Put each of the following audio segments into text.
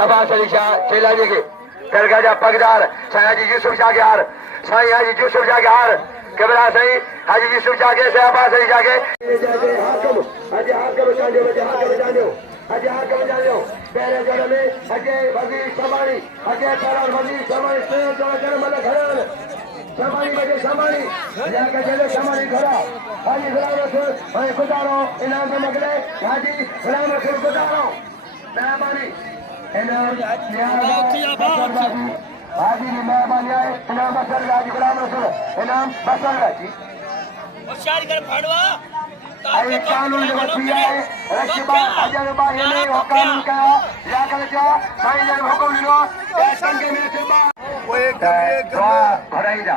अब्बास अली शाह चेला जी के दरगाह पगदार साईं हाजी यूसुफ शाह के हार साईं हाजी यूसुफ शाह के हार केवड़ा साईं हाजी यूसुफ शाह के से अब्बास अली शाह के हाकम हाजी हाकम जानियो हाजी हाकम जानियो पहले जन में अजय वजीर समानी अजय परार वजीर समानी से जो जन्म में घरान समानी बजे समानी या के चले समानी घरा हाजी गुलाम रसूल भाई गुजारो इनाम में मगले हाजी गुलाम रसूल गुजारो मेहरबानी इनाम हाजी की मेहरबानी है इनाम बसर हाजी गुलाम रसूल इनाम बसर हाजी होशियारी कर फाड़वा अरे कानून जो किया है रशिबा हजार बाहे ने वो कानून का या कर जो साईं जन हुकुम दिनो ऐसा के मेरे से वो एक भराईदा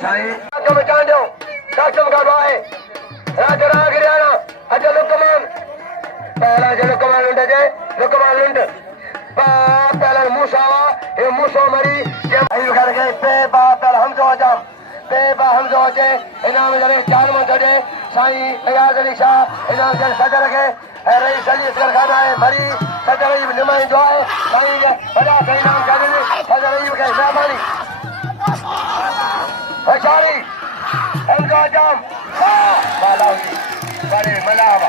साईं कम जान दो सक्षम का है राजा गिराना अजय लुकमान पहला जो लुकमान लुंड जे लुकमान लुंड पहला मूसावा ये मूसो मरी के भाई कर के पे बातल हम जो जाम बेबा हम जो जे इनाम जरे चार मन जड़े साईं अयाज अली शाह इनाम जरे सदर के रईस अली असगर खाना है भरी सदर ही निमाई जो है साईं के बड़ा सही नाम जाने सदर ही के मेहरबानी होशियारी हम जो जाम बालाउदी गरे मलावा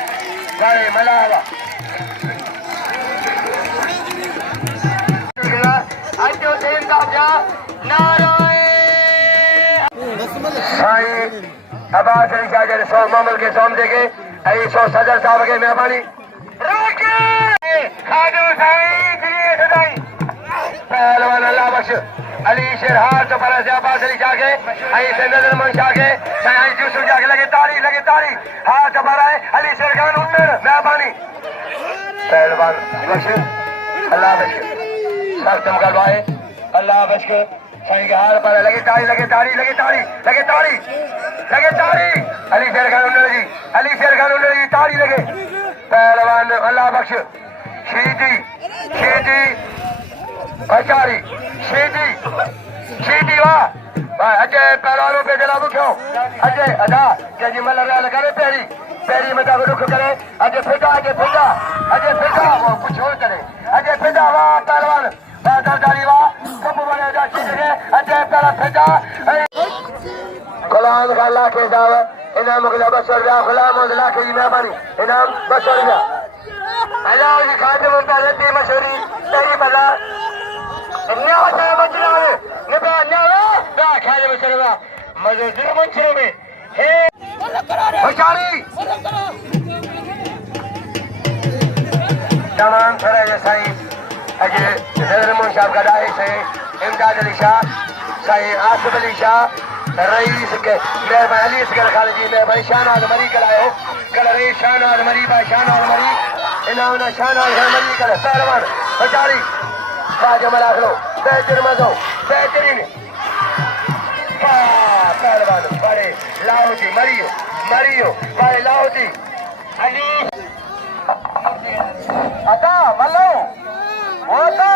अजो दिन का जा नारायण साईं अब्बास अली शाह जरे सौ मामल के सोम देके आई सौ सदर साहब के मेहरबानी राके खादो साईं गिरिए सदाई पहलवान अल्लाह बख्श अली शेर हार तो पर से अब्बास अली शाह के आई से नजर मन शाह के साईं यूसुफ शाह के लगे ताड़ी हाथ तो पर है अली शेर खान उम्र मेहरबानी पहलवान बख्श अल्लाह बख्श सब चमकलवाए अल्लाह बख्श साईं के हार पर लगे ताड़ी अली शेर खान उन्नर जी ताड़ी लगे पहलवान अल्लाह बख्श शीदी पचारी शीदी वाह अजय पहलवानों पे जला क्यों अजय अदा जी मल करे पैरी में रुख करे अजय फिटा वो कुछ और करे अजय फिटा वाह पहलवान गुलाम का लाख इनाम बसर गुलाम लाख की मेहरबानी इनाम बसर अल्लाह की खातिर रद्दी मशहूरी तेरी बला मजे मंचरे में हे होशियारी तमाम तरह साईं अजय नजर मोहन साहब का दाई साईं इमदाद अली शाह साईं आसिफ अली शाह रईस के मेहरबानी अली असगर खान जी मेहरबानी शाहनाज मरी करायो कल रईस शाहनाज मरी इनाम ना शाहनाज मरी कर पहलवान होशियारी बाजो मराख लो बेहतरीन पहलवान बड़े लाहौती मरियो बड़े लाहौती अली अता मल्लो होता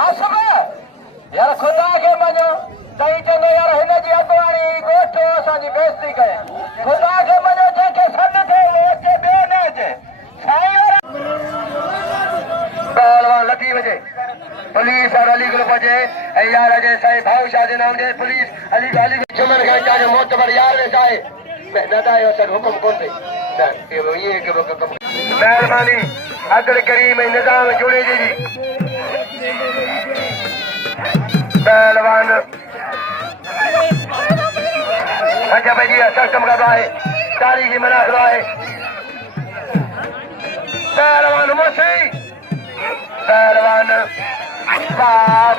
आसब यार खुदा के मनो तई चंदो यार हिन जी अगवाणी गोठो असांजी बेइज्जती करे खुदा के मनो जंहिंखे सॾ थिए उहो अचे ॿियो न अचे साईं पहलवान लती वजे पुलिस और अली ग्रुप जे यार अजय साईं भाऊ शाह जे नाम जे पुलिस अली जुमन खां चाहे मोतबर यार ने चाहे न दायो सर हुकुम कोन थे ये के मेहरबानी अदल करीम निजाम जुड़े जी पहलवान अच्छा भाई जी सक्षम कर रहा है तारीखी मना रहा है पहलवान मोसी पहलवान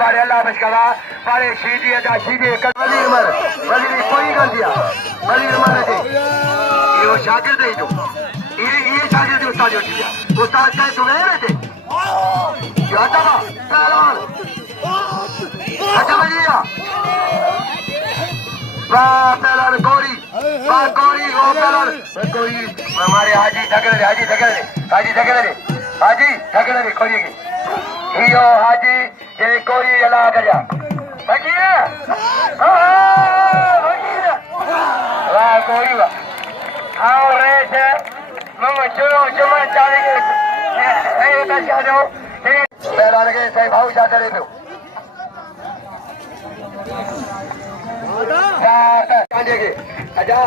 बारे अल्लाह बचकवा बारे शीदी वजीर कोई कर दिया वजीर मारे थे ये वो शागिर्द है जो ये शागिर्द उस्ताद होती है उस्ताद चाहे तुम्हें रहते पहलवान अच्छा भैया पहलवान गौरी वो पहलवान हमारे हाजी ठगड़े कोई हियो हाजी जे कोई अला गया भजिया वाह कोई वाह आओ रे से मम चलो चमन चाली के ए बचा दो पहलवान के सही भाऊ शाह चले पियो चांदे के अच्छा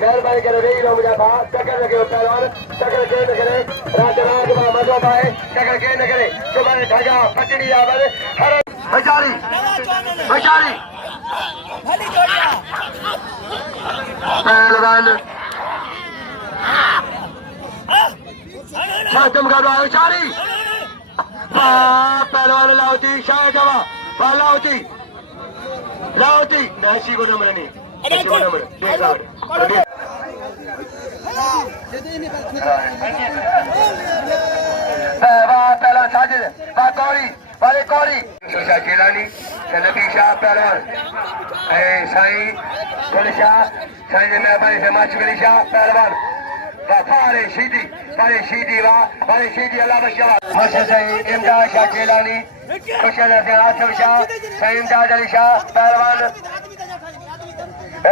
मेहरबानी करे रही रो मुझे बात चक्कर लगे पहलवान चक्कर के न करे रात रात में मजो पाए चक्कर के न करे सुबह ढगा पटड़ी आवर हर बेचारी बेचारी भली जोड़िया पहलवान शातम का बेचारी पहलवान लाउती शाह जवा लाउती लाउती नैसी को नंबर नहीं नैसी को नंबर देख पहलवान साजिद कौरी वाले कौरी सुशा जिलानी नबी शाह पहलवान साईं गुल शाह साईं ने मेहरबानी से माच गली शाह पहलवान फारे शीदी अल्लाह बशवा माशा साईं इमदाद शाह जिलानी खुशल आसम शाह साईं इमदाद अली शाह पहलवान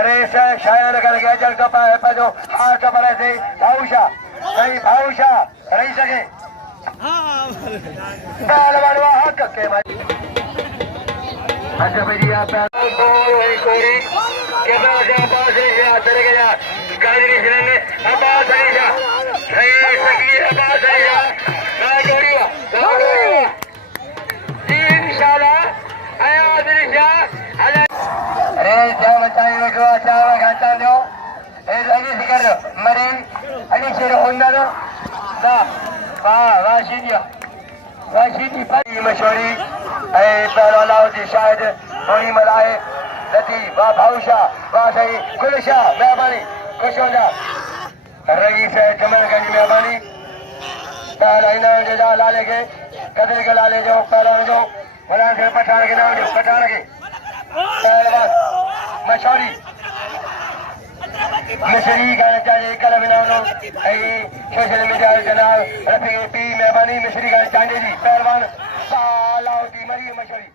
रेस शायद करके जल तो पाए पजो हाथ तो परे से भाऊशा सही भाऊशा रही सके पहलवान वो हक के भाई अच्छा भैया पहलवान कोरी के पास है चले गया गाड़ी ने अब्बास अली शाह सही सकी अब्बास अली शाह कोरी इंशाल्लाह आयाज अली शाह अरे क्या बताइए को अच्छा घाटा दो ऐसे सिकर मरी अली शेर होंदा दो दा वाशिदी परी मशहूरी ए पहलवान शायद होनी मलाए लती वा भाऊशा वा सही गुलशा मेहरबानी खुश हो जा रईस जमलगंज मेहरबानी पहलवान जो जा लाले के कदर के लाले जो पहलवान जो फलान से पठान के नाम जो पठान के पहलवान मशहूरी मिसरी का चाहिए कल बिनानो सोशल मीडिया जनाब रफी पी मेहरबानी मिसरी का चाहिए जी पहलवान सालाउद्दीन मरी मशहूरी